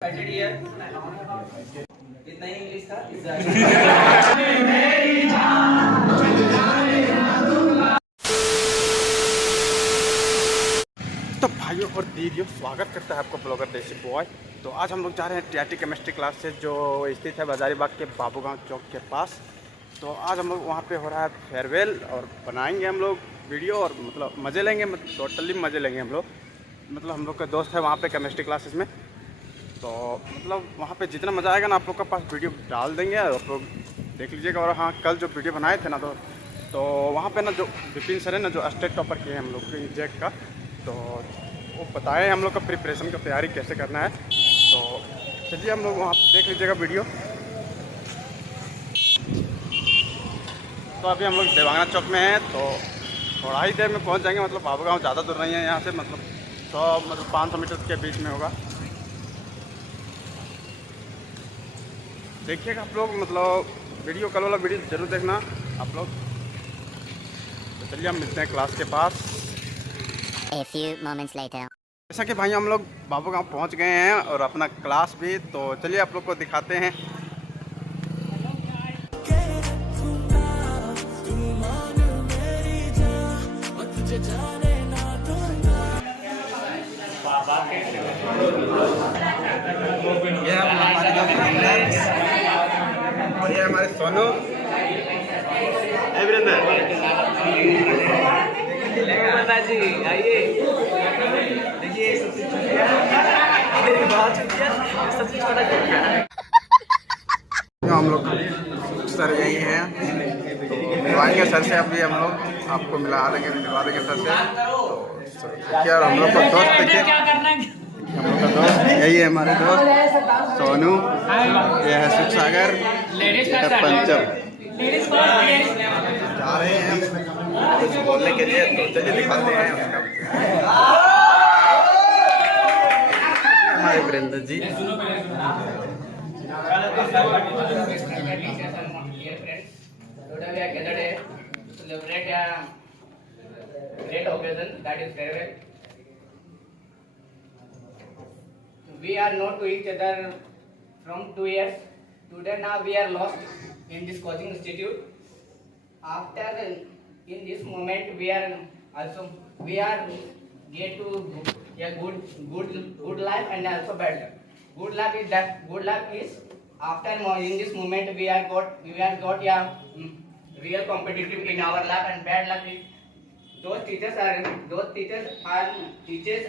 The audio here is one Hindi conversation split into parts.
इतना ही इंग्लिश था। तो भाइयों और दीदियों, स्वागत करता है आपको ब्लॉगर देसी बॉय। तो आज हम लोग जा रहे हैं टीआरटी केमिस्ट्री क्लास से, जो स्थित है हजारीबाग के बाबू गांव चौक के पास। तो आज हम लोग वहाँ पे हो रहा है फेयरवेल, और बनाएंगे हम लोग वीडियो और मतलब मज़े लेंगे, टोटली मज़े लेंगे हम लोग। मतलब हम लोग का दोस्त है वहाँ पे केमिस्ट्री क्लासेस में, तो मतलब वहाँ पे जितना मज़ा आएगा ना, आप लोग के पास वीडियो डाल देंगे, आप लोग देख लीजिएगा। और हाँ, कल जो वीडियो बनाए थे ना, तो वहाँ पे ना जो विपिन सर है ना, जो स्टेट टॉपर किए हैं हम लोग के जैक का, तो वो बताए हम लोग का प्रिपरेशन का तैयारी कैसे करना है। तो चलिए हम लोग वहाँ देख लीजिएगा वीडियो। तो अभी हम लोग देवांगना चौक में हैं, तो थोड़ा ही देर में पहुँच जाएंगे। मतलब बाबू गाँव ज़्यादा दूर नहीं है यहाँ से, मतलब 500 मीटर के बीच में होगा। देखिएगा आप लोग, मतलब वीडियो, कल वाला वीडियो जरूर देखना आप लोग। तो चलिए हम मिलते हैं क्लास के पास। A few moments later. जैसा कि भाई हम लोग बाबू गाँव पहुँच गए हैं और अपना क्लास भी, तो चलिए आप लोग को दिखाते हैं। और ये हमारे सोनू जी आइए, देखिए सबसे छोटा हम लोग सर यही हैं, तो मिलवाएंगे सर से। अभी हम लोग आपको मिलवा देंगे सर से। तो क्या हम लोग का दोस्त देखिए, हम लोग का दोस्त यही है, हमारे दोस्त सोनू, ये है सुख सागर, पंचम। जा रहे हैं कुछ बोलने के लिए, तो चलिए दिखाते हैं उसका। हमारे Virendra ji, We are known to each other from 2 years. Today now we are lost in this coaching institute. After in this moment we are get to a good life and also bad life. Good life is after in this moment we are got a real competitive in our life, and bad luck is those teachers are teachers.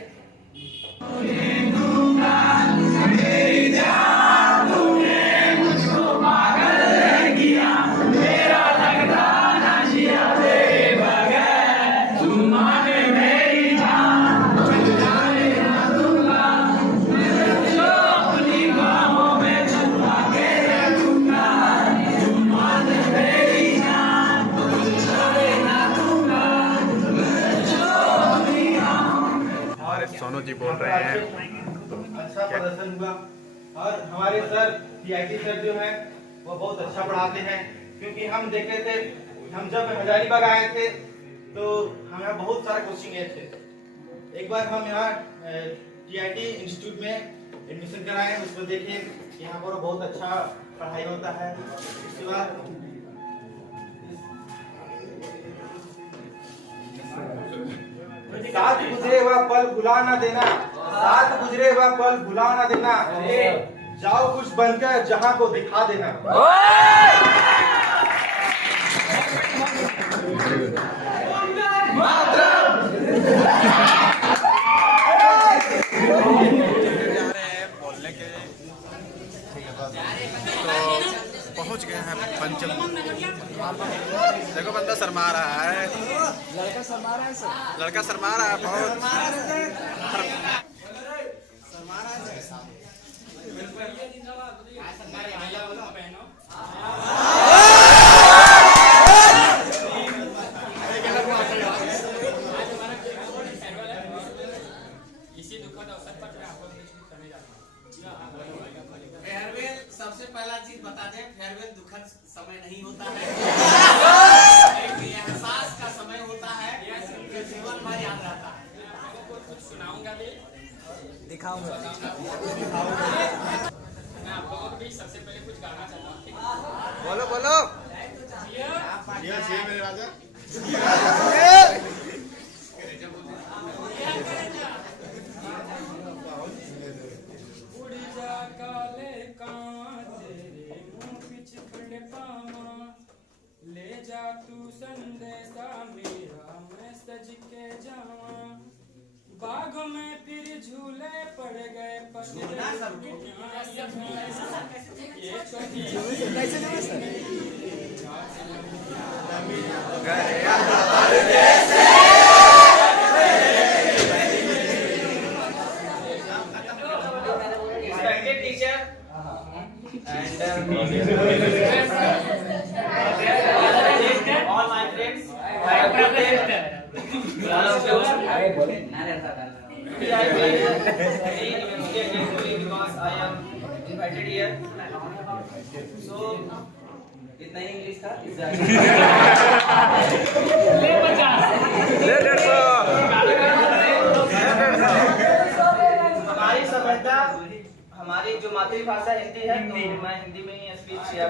Sonu ji बोल रहे हैं। अच्छा प्रदर्शन हुआ, और हमारे सर टीआईटी सर जो है वो बहुत अच्छा पढ़ाते हैं। क्योंकि हम देखे थे, हम जब हजारीबाग आए थे तो हम यहाँ बहुत सारे कोचिंग गए थे। एक बार हम यहाँ टीआईटी इंस्टीट्यूट में एडमिशन कराए, उसको देखे यहाँ पर बहुत अच्छा पढ़ाई होता है। उसके बाद साथ गुजरे हुआ पल भुला ना देना, साथ गुजरे हुआ पल भुला ना देना, जाओ कुछ बनकर जहां को दिखा देना। बोलने के तो पहुंच गए हैं पंचम। देखो बंदा शर्मा रहा है, लड़का शर्मा रहा है बहुत शर्मा रहा है। सबसे पहला चीज बता दें, फेयरवेल दुखद समय नहीं होता है, एहसास का समय होता है, जीवन भर याद रहता है। कुछ सुनाऊंगा भी। दिखाऊंगा। मैं आप लोगों को भी सबसे पहले कुछ गाना चाहता हूँ, ठीक है? बोलो बोलो। मेरे राजा उड़ जा काले कां तेरे मुंह पिछ खड़ पावा, ले जा तू संदेशा मेरा मैं सज के जावा, बाग में फिर झूले पड़ गए teacher and all my friends, my brothers, all of you. I feel very grateful because I am invited here. So, इतना ही इंग्लिश था। ले 150। हमारी सभ्यता, हमारी जो मातृभाषा हिंदी है, तो मैं हिंदी में ही स्पीच किया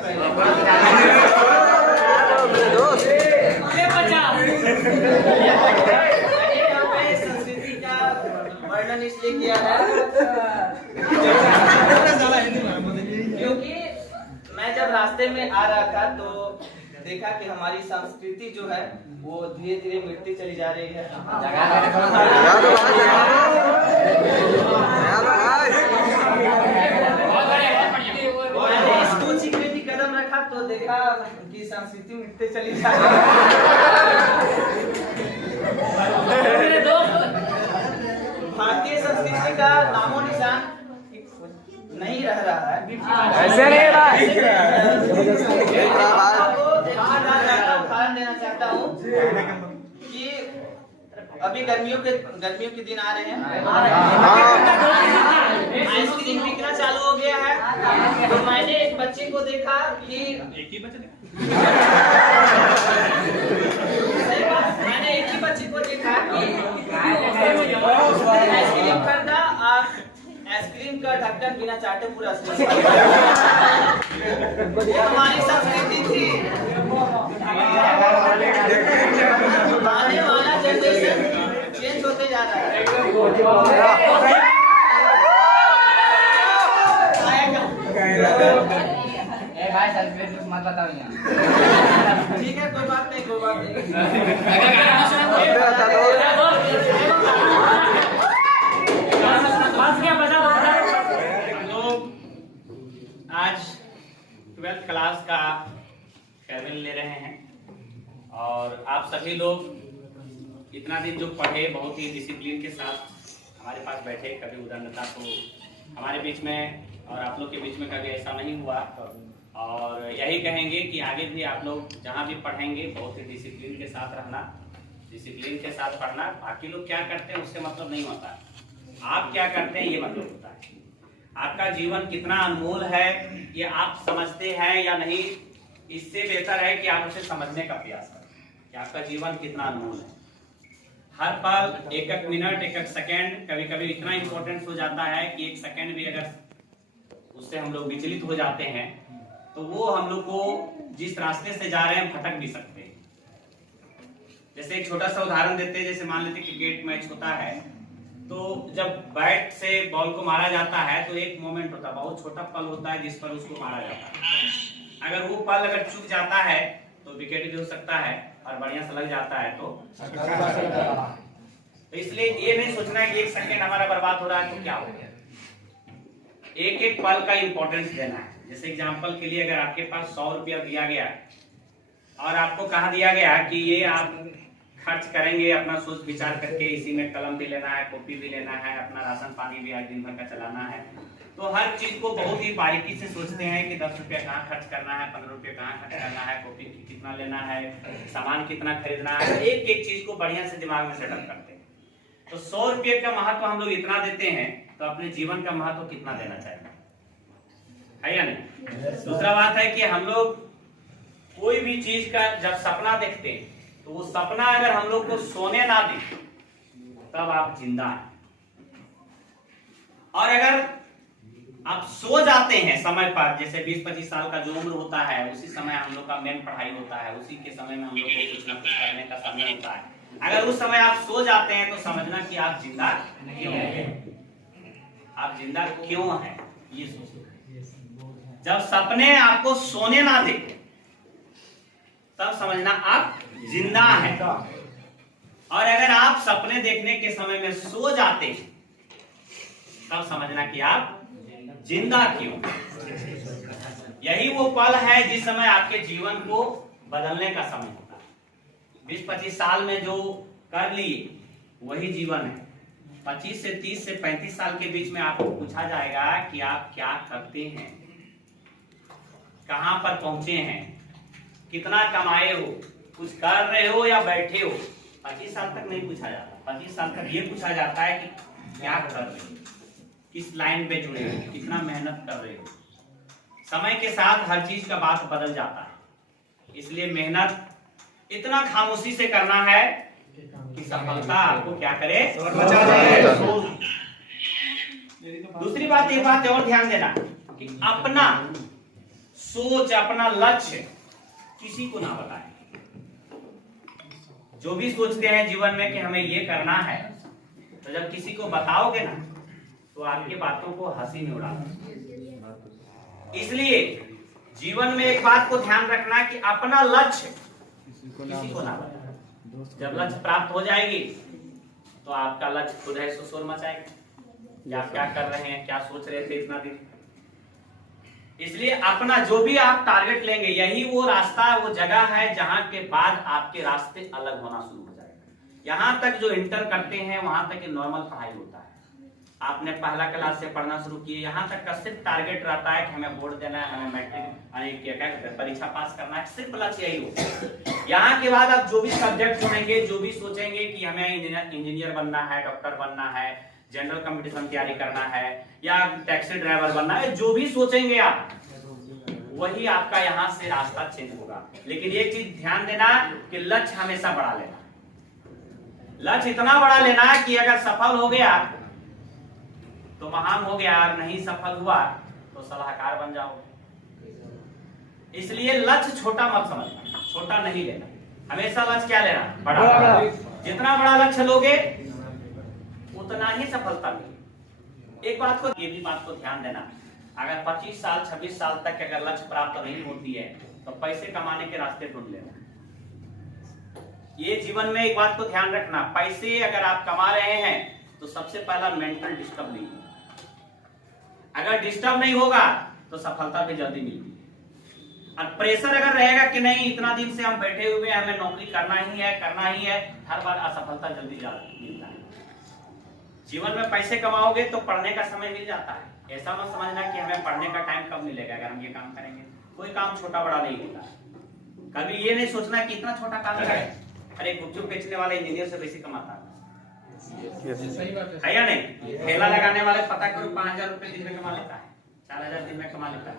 संस्कृति का वर्णन इसलिए किया है क्योंकि मैं जब रास्ते में आ रहा था तो देखा कि हमारी संस्कृति जो है वो धीरे धीरे मिटती चली जा रही है। मैंने इसको सीखने की कदम रखा तो देखा कि संस्कृति मिटते चली जा रही है। भारतीय संस्कृति का नामो निशान नहीं रह रहा है। ऐसे नहीं रहा है। उदाहरण देना चाहता हूँ कि अभी गर्मियों के दिन आ रहे हैं, आइसक्रीम बिकना चालू हो गया है। तो मैंने एक बच्चे को देखा कि मैंने एक ही बच्चे को देखा कि आइसक्रीम खरीदा और आइसक्रीम का ढक्कन बिना चाटे पूरा हमारी संस्कृति थी। आने वाला जनरेशन चेंज होते जा रहा है। भाई संस्कृति मत बताओ यहाँ। ठीक है, कोई बात नहीं। आज 12th क्लास का फेयरवेल ले रहे हैं और आप सभी लोग इतना दिन जो पढ़े बहुत ही डिसिप्लिन के साथ हमारे पास बैठे, कभी उदारता तो हमारे बीच में और आप लोग के बीच में कभी ऐसा नहीं हुआ। और यही कहेंगे कि आगे भी आप लोग जहाँ भी पढ़ेंगे बहुत ही डिसिप्लिन के साथ रहना, डिसिप्लिन के साथ पढ़ना। बाकी लोग क्या करते हैं उससे मतलब नहीं होता, आप क्या करते हैं ये मतलब होता है। आपका जीवन कितना अनमोल है ये आप समझते हैं या नहीं, इससे बेहतर है कि आप उसे समझने का प्रयास करें कि आपका जीवन कितना अनमोल है। हर पल, एक एक मिनट, एक एक सेकेंड कभी कभी इतना इंपॉर्टेंट हो जाता है कि एक सेकेंड भी अगर उससे हम लोग विचलित हो जाते हैं तो वो हम लोग को जिस रास्ते से जा रहे हैं भटक भी सकते हैं। जैसे एक छोटा सा उदाहरण देते हैं, जैसे मान लेते क्रिकेट मैच होता है तो जब बैट से बॉल को मारा जाता है तो एक मोमेंट होता है, बहुत छोटा पल होता है जिस पर उसको मारा जाता है। अगर वो पल अगर चूक जाता है तो विकेट भी हो सकता है और बढ़िया से लग जाता है तो इसलिए ये नहीं सोचना है कि एक सेकंड हमारा बर्बाद हो रहा है तो क्या हो गया। एक एक पल का इंपॉर्टेंस देना है। जैसे एग्जांपल के लिए अगर आपके पास 100 रुपया दिया गया और आपको कहा दिया गया कि ये आप खर्च करेंगे अपना सोच विचार करके, इसी में कलम भी लेना है, कॉपी भी लेना है, अपना राशन पानी भी आज दिन भर का चलाना है, तो हर चीज को बहुत ही बारीकी से सोचते हैं कि 10 रुपया कहाँ खर्च करना है, 15 रुपया कहाँ खर्च करना है, कॉपी कितना लेना है, सामान कितना खरीदना है, एक एक चीज को बढ़िया से दिमाग में सेटअप करते हैं। तो 100 रुपये का महत्व हम लोग इतना देते हैं तो अपने जीवन का महत्व कितना देना चाहिए, है या नहीं। दूसरा बात है कि हम लोग कोई भी चीज का जब सपना देखते हैं तो वो सपना अगर हम लोग को सोने ना दे तब आप जिंदा हैं। और अगर आप सो जाते हैं समय पर, जैसे 20-25 साल का जो उम्र होता है उसी समय हम लोग का मेन पढ़ाई होता है, उसी के समय में हम लोग को कुछ ना कुछ करने का समय होता है। अगर उस समय आप सो जाते हैं तो समझना कि आप जिंदा क्यों हैं। आप जिंदा क्यों हैं ये सोचो। जब सपने आपको सोने ना दे तब समझना आप जिंदा हैं। और अगर आप सपने देखने के समय में सो जाते हैं तब समझना कि आप जिंदा क्यों। यही वो पल है जिस समय आपके जीवन को बदलने का समय होता है। 20-25 साल में जो कर लिए वही जीवन है। 25 से 30 से 35 साल के बीच में आपको पूछा जाएगा कि आप क्या करते हैं, कहां पर पहुंचे हैं, कितना कमाए हो, कुछ कर रहे हो या बैठे हो। 25 साल तक नहीं पूछा जाता। 25 साल तक ये पूछा जाता है कि क्या कर रहे हो, किस लाइन पे जुड़े हो, कितना मेहनत कर रहे हो। समय के साथ हर चीज का बात बदल जाता है, इसलिए मेहनत इतना खामोशी से करना है कि सफलता आपको क्या करे, बचा ले। दूसरी बात, एक बात और ध्यान देना कि अपना सोच, अपना लक्ष्य किसी को ना बताएं। जो भी सोचते हैं जीवन में कि हमें ये करना है, तो जब किसी को बताओगे ना तो आपकी बातों को हंसी में उड़ा। इसलिए जीवन में एक बात को ध्यान रखना कि अपना लक्ष्य किसी को ना बताएं। जब लक्ष्य प्राप्त हो जाएगी तो आपका लक्ष्य खुद है शोर मचाएगा। आप क्या कर रहे हैं, क्या सोच रहे थे इतना दिन। इसलिए अपना जो भी आप टारगेट लेंगे, यही वो रास्ता, वो जगह है जहां के बाद आपके रास्ते अलग होना शुरू हो जाएगा। यहाँ तक जो इंटर करते हैं वहां तक नॉर्मल पढ़ाई होता है। आपने पहला क्लास से पढ़ना शुरू किए, यहाँ तक का सिर्फ टारगेट रहता है कि हमें बोर्ड देना है, हमें मैट्रिक परीक्षा पास करना है, सिर्फ लक्ष्य यही होगा। यहाँ के बाद आप जो भी सब्जेक्ट चुनेंगे, जो भी सोचेंगे कि हमें इंजीनियर बनना है, डॉक्टर बनना है, जनरल कंपटीशन तैयारी करना है या टैक्सी ड्राइवर बनना है, जो भी सोचेंगे आप, वही आपका यहाँ से रास्ता चेंज होगा। लेकिन एक चीज ध्यान देना कि लक्ष्य हमेशा बड़ा लेना। लक्ष्य इतना बड़ा लेना कि अगर सफल हो गया तो महान हो गया, और नहीं सफल हुआ तो सलाहकार बन जाओगे। इसलिए लक्ष्य छोटा मत समझना, छोटा नहीं लेना, हमेशा लक्ष्य क्या लेना, बड़ा। जितना बड़ा लक्ष्य लोगे उतना ही सफलता मिलेगी। एक बात को, ये भी बात को ध्यान देना, अगर 25 साल 26 साल तक अगर लक्ष्य प्राप्त नहीं होती है तो पैसे कमाने के रास्ते ढूंढ लेना। ये जीवन में एक बात को ध्यान रखना, पैसे अगर आप कमा रहे हैं तो सबसे पहला मेंटल डिस्टर्ब नहीं। अगर डिस्टर्ब नहीं होगा तो सफलता भी जल्दी मिलती है। और प्रेशर अगर रहेगा कि नहीं इतना दिन से हम बैठे हुए हैं, हमें नौकरी करना ही है, हर बार असफलता जल्दी मिलता है। जीवन में पैसे कमाओगे तो पढ़ने का समय मिल जाता है। ऐसा मत समझना कि हमें पढ़ने का टाइम कब मिलेगा अगर हम ये काम करेंगे। कोई काम छोटा बड़ा नहीं होता। कभी ये नहीं सोचना कि इतना छोटा काम करें। अरे गुपचुप बेचने वाला इंजीनियर से बेसी कमाता है या नहीं? ठेला लगाने वाले पता करो 5,000 रुपए दिन में कमा लेता है, 4,000 दिन में कमा लेता है।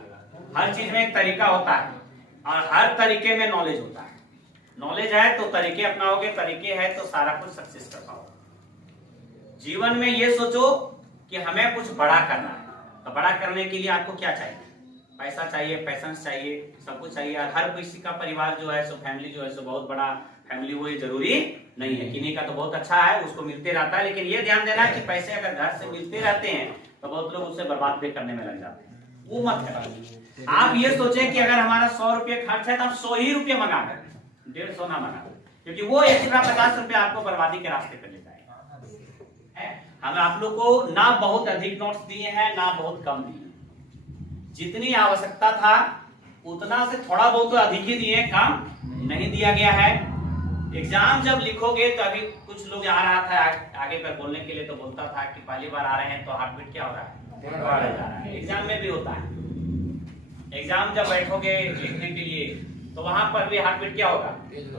हर चीज में एक तरीका होता है और हर तरीके में नॉलेज होता है। नॉलेज है तो तरीके अपनाओगे, तरीके है तो सारा कुछ सक्सेस कर पाओगे। जीवन में ये सोचो कि हमें कुछ बड़ा करना है, तो बड़ा करने के लिए आपको क्या चाहिए? पैसा चाहिए, पैसेंस चाहिए, सब कुछ चाहिए। हर किसी का परिवार जो है, सो फैमिली जो है, सो बहुत बड़ा फैमिली वो जरूरी नहीं है। किन्हीं का तो बहुत अच्छा है, उसको मिलते रहता है, लेकिन ये ध्यान देना कि पैसे अगर घर से मिलते रहते हैं तो बहुत लोग उसे बर्बाद भी करने में लग जाते हैं। वो मत करिए। आप ये सोचें कि अगर हमारा 100 रुपये खर्च है तो हम 100 ही रुपये मंगा कर, 150 ना मंगा, क्योंकि वो एक्स्ट्रा 50 रुपये आपको बर्बादी के रास्ते पर ले जाएगा। हम आप लोग को ना बहुत अधिक नोट्स दिए हैं, ना बहुत कम दिए। जितनी आवश्यकता था उतना से थोड़ा बहुत तो अधिक ही दिए, कम नहीं दिया गया है। एग्जाम जब लिखोगे तो अभी कुछ लोग आ रहा था आगे पर बोलने के लिए, तो बोलता था कि पहली बार आ रहे हैं तो हार्ट बीट क्या हो रहा है, बढ़ जा रहा है। एग्जाम में भी होता है। एग्जाम जब बैठोगे लिखने के लिए तो वहां पर भी हार्ट बीट क्या होगा,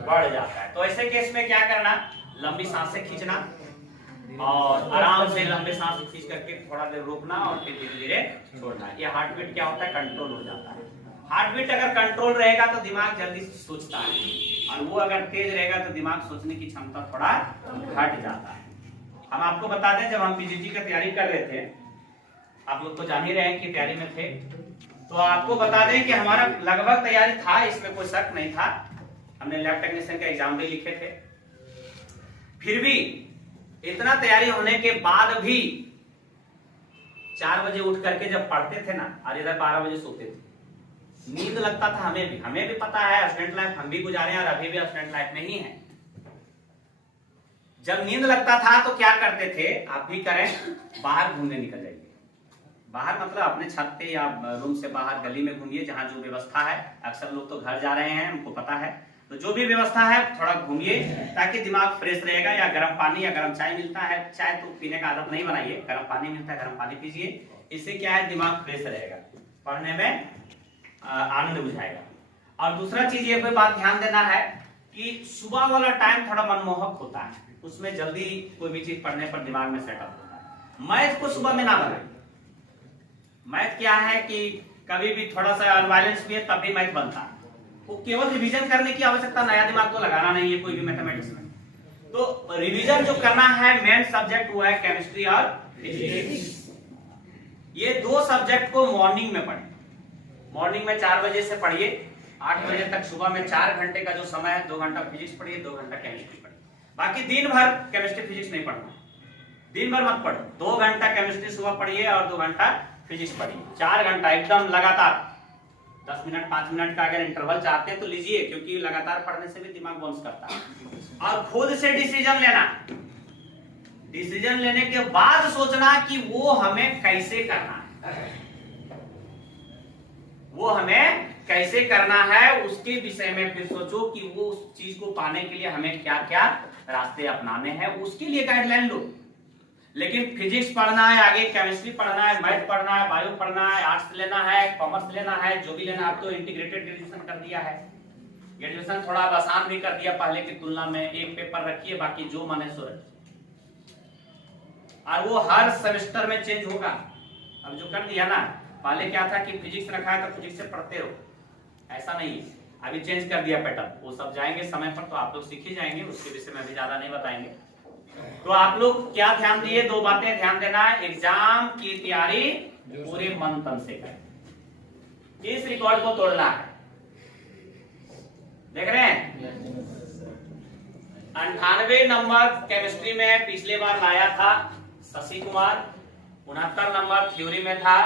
बढ़ जाता है। तो ऐसे केस में क्या करना, लंबी सांसें खींचना और आराम से लंबे सांस खींच करके थोड़ा देर रोकना और फिर धीरे धीरे छोड़ना। ये हार्ट बीट क्या होता है, कंट्रोल हो जाता है। हार्ट बीट अगर कंट्रोल रहेगा तो दिमाग जल्दी सोचता है, और वो अगर तेज रहेगा तो दिमाग सोचने की क्षमता थोड़ा घट जाता है। हम आपको बता दें, जब हम पीजीटी का तैयारी कर रहे थे आप लोग तो जान ही रहे हैं कि तैयारी में थे। तो आपको बता दें कि हमारा लगभग तैयारी था, इसमें कोई शक नहीं था। हमने लैब टेक्नीशियन का एग्जाम भी लिखे थे। फिर भी इतना तैयारी होने के बाद भी 4 बजे उठ करके जब पढ़ते थे ना, और इधर 12 बजे सोते थे, नींद लगता था। हमें भी पता है, स्टूडेंट लाइफ हम भी गुजारे हैं और अभी भी स्टूडेंट लाइफ में ही है। जब नींद लगता था तो क्या करते थे, आप भी करें, बाहर घूमने निकल जाइए। बाहर मतलब अपने छत पे या रूम से बाहर गली में घूमिए, जहां जो व्यवस्था है। अक्सर लोग तो घर जा रहे हैं, हमको पता है, तो जो भी व्यवस्था है थोड़ा घूमिए, ताकि दिमाग फ्रेश रहेगा। या गर्म पानी या गर्म चाय मिलता है, चाय तो पीने का आदत नहीं बनाइए, गर्म पानी मिलता है, गर्म पानी पीजिए। इससे क्या है, दिमाग फ्रेश रहेगा, पढ़ने में आनंद बुझाएगा। और दूसरा चीज ये कोई बात ध्यान देना है कि सुबह वाला टाइम थोड़ा मनमोहक होता है, उसमें जल्दी कोई भी चीज पढ़ने पर दिमाग में सेटअप होता है। मैथ को सुबह में ना बनाए। मैथ क्या है कि कभी भी थोड़ा सा अनबैलेंस भी है तब भी मैथ बनता है। वो केवल रिवीजन करने की आवश्यकता, नया दिमाग तो लगाना नहीं है कोई भी मैथमेटिक्स में। तो रिवीजन जो करना है, मेन सब्जेक्ट वो है केमिस्ट्री और फिजिक्स। ये 2 सब्जेक्ट को मॉर्निंग में पढ़िए। मॉर्निंग में 4 बजे से पढ़िए, 8 बजे तक सुबह में 4 घंटे का जो समय है, 2 घंटा फिजिक्स पढ़िए, 2 घंटा केमिस्ट्री पढ़िए। बाकी दिन भर केमिस्ट्री फिजिक्स नहीं पढ़ना, दिन भर मत पढ़ो। 2 घंटा केमिस्ट्री सुबह पढ़िए और 2 घंटा फिजिक्स पढ़िए। 4 घंटा एकदम लगातार। 10 मिनट 5 मिनट का अगर इंटरवल चाहते हैं तो लीजिए, क्योंकि लगातार पढ़ने से भी दिमाग बाउंस करता है। और खुद से डिसीजन लेना, डिसीजन लेने के बाद सोचना कि वो हमें कैसे करना है, वो हमें कैसे करना है, उसके विषय में फिर सोचो कि वो उस चीज को पाने के लिए हमें क्या क्या रास्ते अपनाने हैं, उसके लिए गाइडलाइन लो। लेकिन फिजिक्स पढ़ना है, आगे केमिस्ट्री पढ़ना है, मैथ पढ़ना है, बायो पढ़ना है, आर्ट्स लेना है, कॉमर्स लेना है, जो भी लेना है। आप तो इंटीग्रेटेड ग्रेजुएशन कर दिया है, ग्रेजुएशन थोड़ा आसान भी कर दिया पहले की तुलना में। एक पेपर रखिए, बाकी जो मन है सो रखिए, और वो हर सेमेस्टर में चेंज होगा। अब जो कर दिया ना, पहले क्या था कि फिजिक्स रखा है तो फिजिक्स से पढ़ते रहो, ऐसा नहीं है, अभी चेंज कर दिया पैटर्न। वो सब जाएंगे समय पर तो आप लोग सीख ही जाएंगे, उसके विषय में अभी ज्यादा नहीं बताएंगे। तो आप लोग क्या ध्यान दिए, 2 बातें ध्यान देना है। एग्जाम की तैयारी पूरे मन तन से करें, इस रिकॉर्ड को तोड़ना है। देख रहे हैं, 98 नंबर केमिस्ट्री में पिछले बार लाया था शशि कुमार, 69 नंबर थ्योरी में था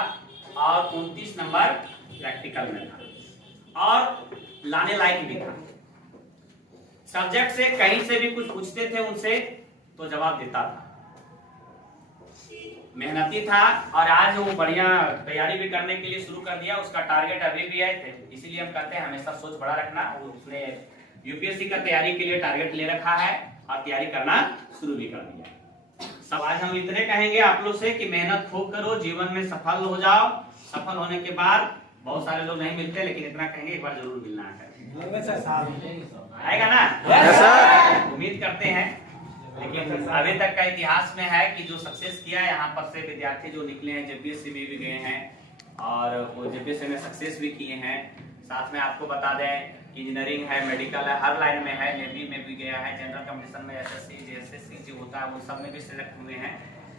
और 29 नंबर प्रैक्टिकल में था, और लाने लायक भी था। सब्जेक्ट से कहीं से भी कुछ पूछते थे उनसे तो जवाब देता था, मेहनती था। और आज वो बढ़िया तैयारी भी करने के लिए शुरू कर दिया, उसका टारगेट अभी भी है। इसीलिए हम कहते हैं हमेशा सोच बड़ा रखना। उसने यूपीएससी का तैयारी के लिए टारगेट ले रखा है और तैयारी करना शुरू भी कर दिया। सब आज हम इतने कहेंगे आप लोग से कि मेहनत खूब करो, जीवन में सफल हो जाओ। सफल होने के बाद बहुत सारे लोग नहीं मिलते, लेकिन इतना कहेंगे एक बार जरूर मिलना है, आएगा ना, उम्मीद करते हैं। लेकिन अभी तक का इतिहास में है कि जो सक्सेस किया है, यहाँ पर से विद्यार्थी जो निकले हैं, जेपीएससी में भी गए हैं और वो जेपीएससी में सक्सेस भी किए हैं। साथ में आपको बता दें कि इंजीनियरिंग है, मेडिकल है, हर लाइन में है, नेवी में भी गया है, जनरल कंपटीशन में एसएससी जेएसएससी जो होता है वो सब में भी सिलेक्ट हुए हैं।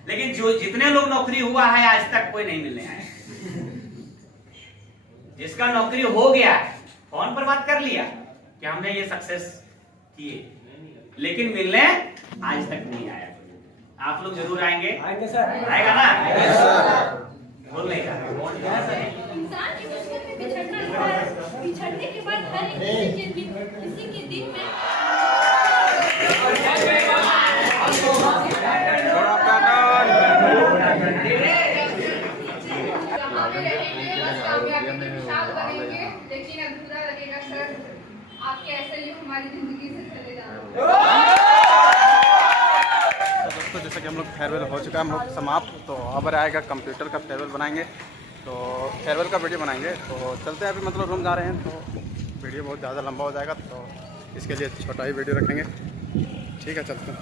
लेकिन जो जितने लोग नौकरी हुआ है आज तक कोई नहीं मिलने आए। जिसका नौकरी हो गया फोन पर बात कर लिया कि हमने ये सक्सेस किए, लेकिन मिलने आज तक नहीं आया। आप लोग जरूर आएंगे, आएंगे सर, आएगा ना, बोल नहीं इंसान के बचपन में बिछड़ना होता है, बिछड़ने के बाद हर एक किसी के दिन में लेकिन अधूरा लगेगा सर, आपके ऐसे लोग हमारी जिंदगी से चले जाएंगे। तो दोस्तों जैसे कि हम लोग फेयरवेल हो चुका है, हम लोग समाप्त। तो अब आएगा कंप्यूटर का फेयरवेल बनाएंगे, तो फेयरवेल का वीडियो बनाएंगे। तो चलते हैं, अभी मतलब रूम जा रहे हैं, तो वीडियो बहुत ज़्यादा लंबा हो जाएगा, तो इसके लिए छोटा ही वीडियो रखेंगे। ठीक है, चलते हैं।